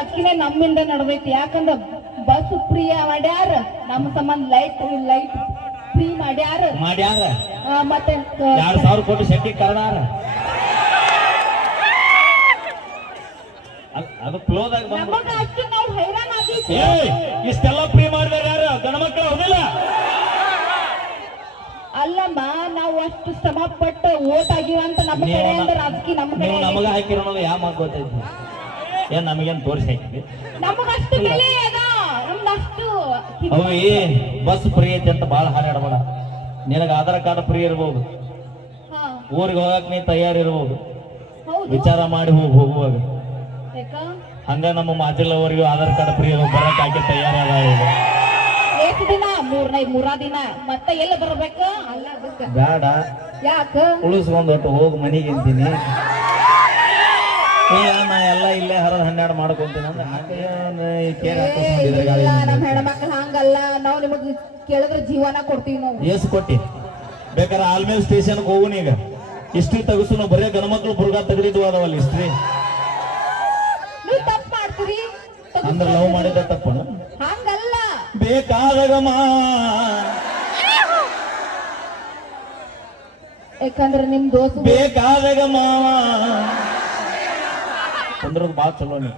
ರಾಜಕೀಯ ನಮ್ಮಿಂದ ನಡ್ದೈತಿ. ಯಾಕಂದ್ರ ಬಸ್ ಫ್ರೀ ಮಾಡ್ಯಾರ, ನಮ್ಮ ಸಂಬಂಧ ಲೈಟ್ ಫ್ರೀ ಮಾಡ್ಯಾರ. ಮತ್ತೆ 2,000 ಕೋಟಿ ಶೆಟ್ಟಿ ಕರ್ನಾರ ಅದು ಕ್ಲೋದಾಗ ನಮಗ ಅಷ್ಟು ನಾವು ಹೈರಾಣ ಆಗೈತಿ. ಇಷ್ಟೆಲ್ಲ ಫ್ರೀ ಮಾಡಿದಾರ ಯಾರು? ಗಣಮಕ್ಕಳು ಹೌದಿಲ್ಲ? ಅಲ್ಲಮ್ಮ, ನಾವು ಅಷ್ಟು ಶ್ರಮ ಪಟ್ಟು ಓಟ್ ಆಗಿವ ಅಂತ ನಮ್ಮ ಕಡೆಯಿಂದ ರಾಜಕೀಯ ನಮ್ಮ ಕಡೆ ನಮಗ ಹಾಕಿರೋದು ಯಾವ ಮಾತು ಗೊತ್ತೈತಿ? ಏನ್ ನಮಗೇನ್ ತೋರಿಸಿ ಹಾಕಿದ್ವಿ? ನಮಗಷ್ಟು ಬೆಲೆ ಅದ, ನಮ್ದಷ್ಟು ಬಸ್ ಫ್ರೀ ಐತಿ ಅಂತ ಬಾಳ ಹಾರಾಡಬೇಡ. ನಿನಗ ಆಧಾರ್ ಕಾರ್ಡ್ ಫ್ರೀ ಇರ್ಬೋದು, ಊರಿಗೆ ಹೋಗಕ್ ನೀ ತಯಾರಿರ್ಬೋದು, ವಿಚಾರ ಮಾಡಿ ಹೋಗುವಾಗ. ಹಂಗ ನಮ್ಮ ಮಾಜಿಲ್ಲವರಿಗೂ ಆಧಾರ್ ಕಾರ್ಡ್ ಫ್ರೀ ಬರಕ್ ಹಾಕಿ ತಯಾರಾದ. ಎಷ್ಟು ದಿನ? ಮೂರಾ ದಿನ. ಮತ್ತೆ ಎಲ್ಲ ಬರ್ಬೇಕ? ಅಲ್ಲ ಬೇಡ, ಯಾಕ ಉಳಿಸ್ಕೊಂಡ್ ಒಟ್ಟು ಹೋಗಿ ಮನೆಗೆ ಅಂತೀನಿ. ನಾ ಎಲ್ಲ ಇಲ್ಲೇ 12 ಮಾಡ್ಕೊಂತೀನಿ ಅಂದ್ರೆ ನಮ್ಮ ಹೆಣ್ಮಕ್ಳು ಹಂಗಲ್ಲ. ನಾವು ನಿಮಗ್ ಕೇಳಿದ್ರೆ ಜೀವನ ಕೊಡ್ತೀವಿ. ನಾವು ಏಸು ಕೊಟ್ಟಿ ಬೇಕಾದ್ರೆ ಆಲ್ಮೇಲ್ ಸ್ಟೇಷನ್ಗೆ ಹೋಗುನ. ಈಗ ಹಿಸ್ಟ್ರಿ ತಗಸು. ನಾವು ಬರೀ ಗಣಮಕ್ಳು ಬುರ್ಗ ತೆಗೆದಿಟ್ಟು ಅದಾವಲ್ಲ ಹಿಸ್ಟ್ರಿ. ನೀವು ತಪ್ಪು ಮಾಡ್ತೀರಿ ಅಂದ್ರೆ ಲವ್ ಮಾಡಿದ ತಪ್ಪು ಹಂಗಲ್ಲ. ಬೇಕಾದಗಮ್ಮ, ಯಾಕಂದ್ರೆ ನಿಮ್ ದೋಸ್ತ ಬೇಕಾದಾಗ ಮಾವ ಅಂದ್ರೆ ಬಾಳ ಚಲೋ. ನೀವು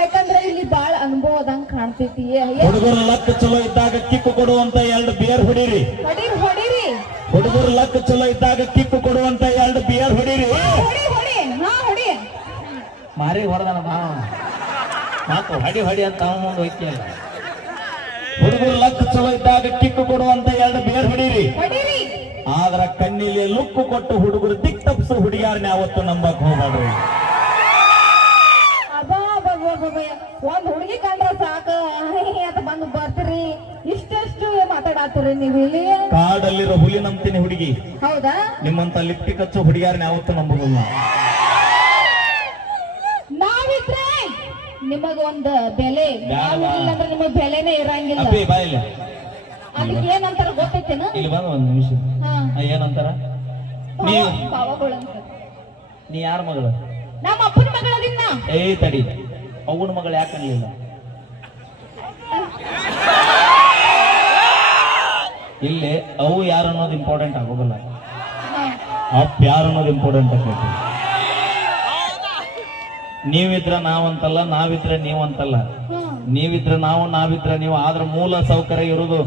ಯಾಕಂದ್ರೆ ಇಲ್ಲಿ ಬಾಳ ಅನುಭವದಂಗ್ ಕಾಣ್ತೈತಿ. ಹುಡುಗರು ಲಕ್ ಚಲೋ ಇದ್ದಾಗ ಕಿಕ್ಕು ಕೊಡುವಂತ 2 ಬಿಯರ್ ಹೊಡೀರಿ. ಹೊಡೀರಿ. ಹುಡುಗರು ಲಕ್ ಚಲೋ ಇದ್ದಾಗ ಕಿಕ್ಕು ಕೊಡುವಂತ 2 ಬಿಯರ್ ಹೊಡೀರಿ. ಹೊಡಿ ಮಾರಿ ಹೊಡೆದನ ಮಾತು ಹೊಡಿ ಅಂತ ಮುಂದೆ ಹೋಯ್ತಿಲ್ಲ. ಹುಡುಗರು ಲಕ್ ಚಲೋ ಇದ್ದಾಗ ಕಿಕ್ಕು ಕೊಡುವಂತ 2 ಬಿಯರ್ ಹೊಡೀರಿ. ಆದ್ರ ಕಣ್ಣಿಲಿ ಲುಕ್ಕು ಕೊಟ್ಟು ಹುಡುಗರು ದಿಕ್ ತಪ್ಸು ಹುಡುಗಿಯಾರನ್ನ ಯಾವತ್ತು ನಂಬಕ್ ಹೋಗ್ಬೇಡ್ರಿ. ಒಂದ್ ಹುಡುಗಿ ಕಂಡ್ರ ಸಾಕ ಅಂತ ಬಂದು ಬರ್ತೀರಿ. ಇಷ್ಟೆಷ್ಟು ಮಾತಾಡತ್ತೀರಿ ನೀವು ಇಲ್ಲಿ. ಕಾಡಲ್ಲಿರೋ ಹುಲಿ ನಂಬ್ತೀನಿ ಹುಡುಗಿ. ಹೌದಾ? ನಿಮ್ಮಂತ ಲಿಪ್ಟಿಕ್ ಹಚ್ಚು ಹುಡುಗಿಯಾರನ್ನ ಯಾವತ್ತು ನಂಬುದಿಲ್ಲ. ನಾವಿದ್ರೆ ನಿಮಗ ಒಂದ್ ಬೆಲೆ, ಅಂದ್ರೆ ನಿಮಗ್ ಬೆಲೆನೇ ಇರಂಗಿಲ್ಲ. ಅದಕ್ಕೆ ಏನಂತಾರ ಗೊತ್ತೈತೇನ? ಇಲ್ಲಿ ಬಂದ ಒಂದ್ ನಿಮಿಷ. ಏನಂತಾರ? ನೀ ಯಾರ ಮಗಳು? ನಮ್ಮ ಅಪ್ಪನ ಮಗಳದಿನ್ನ. ತಡಿ, ಅವನ ಮಗಳು ಯಾಕೆ ಅನ್ಲಿಲ್ಲ? ಇಲ್ಲಿ ಅವು ಯಾರು ಅನ್ನೋದು ಇಂಪಾರ್ಟೆಂಟ್ ಆಗೋದಿಲ್ಲ, ಅಪ್ಪ ಯಾರು ಅನ್ನೋದು ಇಂಪಾರ್ಟೆಂಟ್ ಆಗ್ತೈತಿ. ನೀವಿದ್ರ ನಾವಂತಲ್ಲ, ನಾವಿದ್ರೆ ನೀವಂತಲ್ಲ. ನೀವಿದ್ರೆ ನಾವು, ನಾವಿದ್ರೆ ನೀವು. ಆದ್ರ ಮೂಲ ಸೌಕರ್ಯ ಇರುವುದು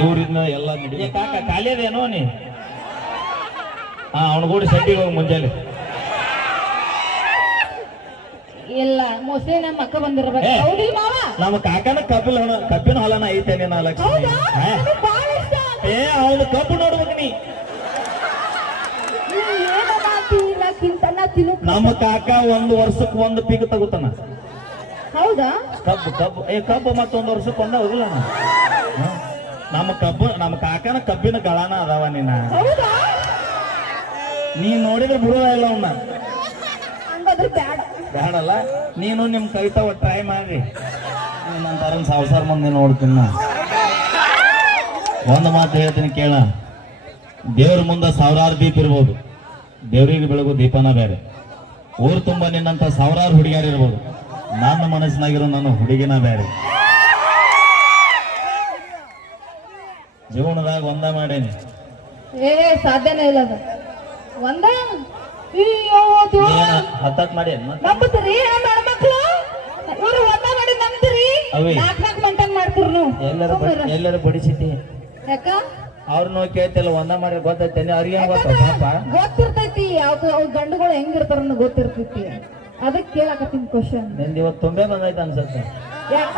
ಇವ್ರಿದ್ನ ಎಲ್ಲ ನಡಿ. ಕಾಕ ಖಾಲಿ ಅದೇನೋ ನೀ? ಅವನಗೂಡಿ ಸಡ್ಡಿಗೆ ಹೋಗಿ ಮುಂಜಾನೆ. ಇಲ್ಲ, ಮೋಸ್ಟ್ಲಿ ನಮ್ಮ ಅಕ್ಕ ಬಂದಿರ್ಬೇಕು. ಹೌದಿಲ್ಲ ಮಾವ? ನಮ್ಮ ಕಾಕನ ಕಬ್ಬಿನ ಹೊಲನ ಐತೇನೆ. ನಾ ಲಕ್ಷ್ಮಿ ಅವನು ಕಬ್ಬು ನೋಡ್ಬೇಕು ನೀ. ನಮ್ಮ ಕಾಕ 1 ವರ್ಷಕ್ಕೆ 1 ಪೀಕ್ ತಗೋತಾನ. ಹೌದಾ? ಕಬ್ಬು ಮತ್ತೊಂದು ವರ್ಷಕ್ಕೆ ಒಂದ ಹೋಗಿಲ್ಲ. ನಮ್ಮ ಕಾಕನ ಕಬ್ಬಿನ ಗಳನ ಅದಾವ. ನೀ ನೋಡಿದ್ರೆ ಬಿಡುವ ಇಲ್ಲ ಅವನ್ನ. ಬೇಡಲ್ಲ, ನೀನು ನಿಮ್ ಕವಿತಾ ಟ್ರೈ ಮಾಡ್ರಿ. ನಂತರ ಸಾವ್ಸಾರ ಮಂದಿ ನೋಡ್ತೀನಿ. ಒಂದು ಮಾತು ಹೇಳ್ತೀನಿ ಕೇಳ. ದೇವ್ರ ಮುಂದೆ 1000 ದೀಪ ಇರ್ಬೋದು, ದೇವ್ರಿಗೆ ಬೆಳಗು ದೀಪನ ಬೇರೆ. ಊರು ತುಂಬ ನಿನ್ನಂತ 1000 ಹುಡುಗಿಯಾರು ಇರ್ಬೋದು, ನನ್ನ ಮನಸ್ಸಿನಾಗಿರೋ ನನ್ನ ಹುಡುಗಿನ ಬೇರೆ. ಜೀವನದಾಗ ಒಂದ ಮಾಡೇನಿ. ಸಾಧ್ಯನೇ ಇಲ್ಲ ಒಂದ. ಹತ್ತತ್ ಮಾಡಿ ನಂಬುತ್ತೀರಿ? ಹೆಣ್ಮಕ್ಳು ಇವ್ರು ಒಂದ ಮಾಡಿ ನಂಬ್ತೀರಿ? 4 ಮಂಟನ್ ಮಾಡ್ತೀರಿ ನೀವು. ಎಲ್ಲರೂ ಬಡಿಸಿದ್ದಿ ಯಾಕ? ಅವ್ರನ್ನ ಕೇಳ್ತಿಲ್ಲ, ಒಂದ ಮಾಡಿ ಗೊತ್ತೈತೇನೆ ಅವ್ರಿಗೆ ಗೊತ್ತಿರ್ತೈತಿ. ಅವ್ರ ಗಂಡುಗಳು ಹೆಂಗಿರ್ತಾರ ಗೊತ್ತಿರ್ತೈತಿ. ಅದಕ್ಕೆ ಕೇಳಕತ್ತೀನಿ ಕ್ವಶನ್. ನಿಂದ ಇವತ್ತು ತುಂಬೆ ಬಂದೈತೆ ಅನ್ಸುತ್ತೆ. ಯಾಕ?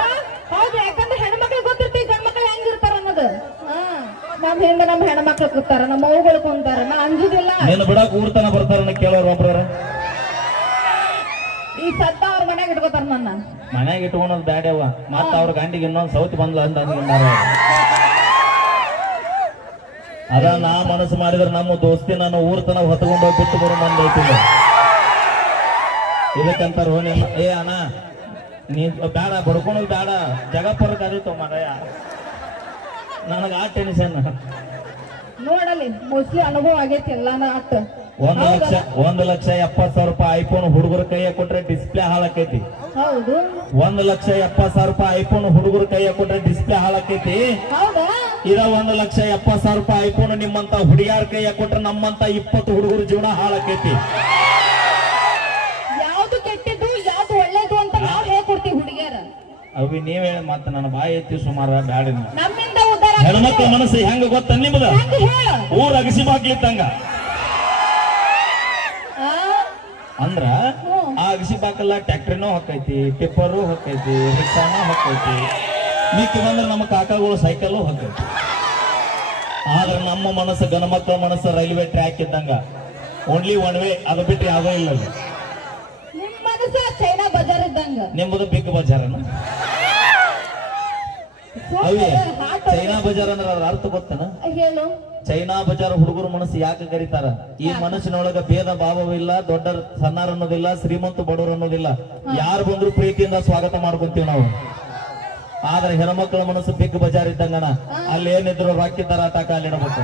ಹೌದು, ಯಾಕಂದ್ರೆ ಹೆಣ್ಮಕ್ಳು ಗೊತ್ತಿರ್ತೈತಿ ಗಂಡ್ಮಕ್ಳು ಹೆಂಗಿರ್ತಾರ ಅನ್ನೋದು. ನಮ್ ಹಿಂದೆ ನಮ್ಮ ಹೆಣ್ಮಕ್ಳು ಕೂತಾರ, ನಮ್ಮ ಮಗುಗಳು ಕುಂತಾರ. ನಾ ಅಂಜುದಿಲ್ಲ. ನೀನು ಬಿಡಕ್ ಊರ್ತನ ಬರ್ತಾರ ಕೇಳೋರು ಒಬ್ರ. ಈ ಸದ್ದ ಅವ್ರ ಮನ್ಯಾಗ ಇಟ್ಕೋತಾರ. ನನ್ನ ಮನ್ಯಾಗ ಇಟ್ಕೊಳೋದು ಬ್ಯಾಡ್ಯವ. ಮತ್ತ ಅವ್ರ ಗಂಡಿಗೆ ಇನ್ನೊಂದ್ ಸೌತ್ ಬಂದ್ಲ ಅಂತ ಅದ. ನಾ ಮನಸ್ಸು ಮಾಡಿದ್ರೆ ನಮ್ಮ ದೋಸ್ತಿ ನಾನು ಊರ್ತನ ಹೊತ್ಕೊಂಡು ಹೋಗಿ ಬಿಟ್ಟು ಬರೋ ಮಂದಿ ಐತಿಲ್ಲ. ಇದಕ್ಕಂತಾರ ಅಣ್ಣ ನೀ ಬೇಡ ಬಡ್ಕೊಳೋದು ಬೇಡ, ಜಗಪ್ಪರ ಕರೀತವ ಮರಯ್ಯ. ನನಗ ಆ ಟೆನ್ಷನ್ ನೋಡಲಿ. ಮೋಸ್ಟ್ಲಿ ಅನುಭವ ಆಗೈತಿ ಎಲ್ಲಾನ. 1,70,000 ರೂಪಾಯಿ ಐಫೋನ್ ಹುಡುಗರ ಕೈಯ ಕೊಟ್ರೆ ಡಿಸ್ಪ್ಲೇ ಹಾಳಾಕೈತಿ. ಹೌದು 1,70,000 ರೂಪಾಯಿ ಐಫೋನ್ ಹುಡುಗರ ಕೈಯ ಕೊಟ್ರೆ ಡಿಸ್ಪ್ಲೇ ಹಾಳಾಕೈತಿ. ಹೌದಾ ಇದ 1,70,000 ರೂಪಾಯಿ ಐಫೋನ್ ನಿಮ್ಮಂತ ಹುಡುಗಿಯರ ಕೈಯ ಕೊಟ್ರೆ ನಮ್ಮಂತ 20 ಹುಡುಗರ ಜೀವನ ಹಾಳಾಕೈತಿ. ಯಾವ್ದು ಕೆಟ್ಟದ್ದು ಯಾವ್ದು ಒಳ್ಳೇದು ಅಂತ ನಾವ್ ಹೇಳ್ಕೊಡ್ತೀವಿ ಹುಡುಗಿಯರ. ಅವಿ ನೀವ್ ಹೇಳಿ ಮತ್ತ ನನ್ನ ಬಾಯಿ ಎತ್ತಿ ಸುಮಾರು ಬ್ಯಾಡ. ನಮ್ಮಿಂದ ಉದ್ದಾರ ಹೆಣ್ಮಕ್ಳ ಮನಸ್ಸು ಹೆಂಗ ಗೊತ್ತ ನಿಮ್ದ? ಹೆಂಗ್ ಹೇಳು? ಊರ್ ಅಗಸಿ ಬಾಕ್ಲಿತ್ತಂಗ ಆ? ಅಂದ್ರ ಆ ಅಗಸಿ ಬಾಕಲ್ಲ ಟ್ಯಾಕ್ಟ್ರಿನೂ ಹೊಕ್ಕೈತಿ, ಟಿಪ್ಪರು ಹೊಕ್ಕೈತಿ, ರಿಕ್ಷಾನೂ ಹೊಕ್ಕೈತಿ, ಮಿಕ್ಕಿ ಬಂದ್ರೆ ನಮ್ಮ ಕಾಕಾಗಳು ಸೈಕಲ್ಲು ಹೊಕ್ಕೈತಿ. ಆದ್ರೆ ನಮ್ಮ ಮನಸ್ಸು ಗಣಮಕ್ಕಳ ಮನಸ್ಸು ರೈಲ್ವೆ ಟ್ರ್ಯಾಕ್ ಇದ್ದಂಗ ಓನ್ಲಿ ಒನ್ ವೇ, ಅದು ಬಿಟ್ಟು ಯಾವುದೋ ಇಲ್ಲ. ನಿಮ್ ಮನಸ್ಸ ಚೈನಾ ಬಜಾರ್ ಇದ್ದಂಗ. ನಿಮ್ಮದು ಬಿಗ್ ಬಜಾರನ? ಅವಿ ಚೈನಾ ಬಜಾರ್ ಅಂದ್ರೆ ಅದ್ರ ಅರ್ಥ ಗೊತ್ತನ? ಹೇಳು. ಚೈನಾ ಬಜಾರ್ ಹುಡುಗರ ಮನಸ್ಸು ಯಾಕೆ ಕರೀತಾರ? ಈ ಮನಸ್ಸಿನೊಳಗ ಭೇದ ಭಾವವಿಲ್ಲ, ದೊಡ್ಡ ಸಣ್ಣರ್ ಅನ್ನೋದಿಲ್ಲ, ಶ್ರೀಮಂತ ಬಡವರು ಅನ್ನೋದಿಲ್ಲ. ಯಾರು ಬಂದ್ರು ಪ್ರೀತಿಯಿಂದ ಸ್ವಾಗತ ಮಾಡ್ಕೊಂತೀವಿ ನಾವು. ಆದ್ರೆ ಹೆಣ್ಮಕ್ಳ ಮನಸ್ಸು ಬಿಗ್ ಬಜಾರ್ ಇದ್ದಂಗನ, ಅಲ್ಲಿ ಏನಿದ್ರು ರಾಕಿ ತರ ಆಟ ಕಾಲಿಡಬೇಕು.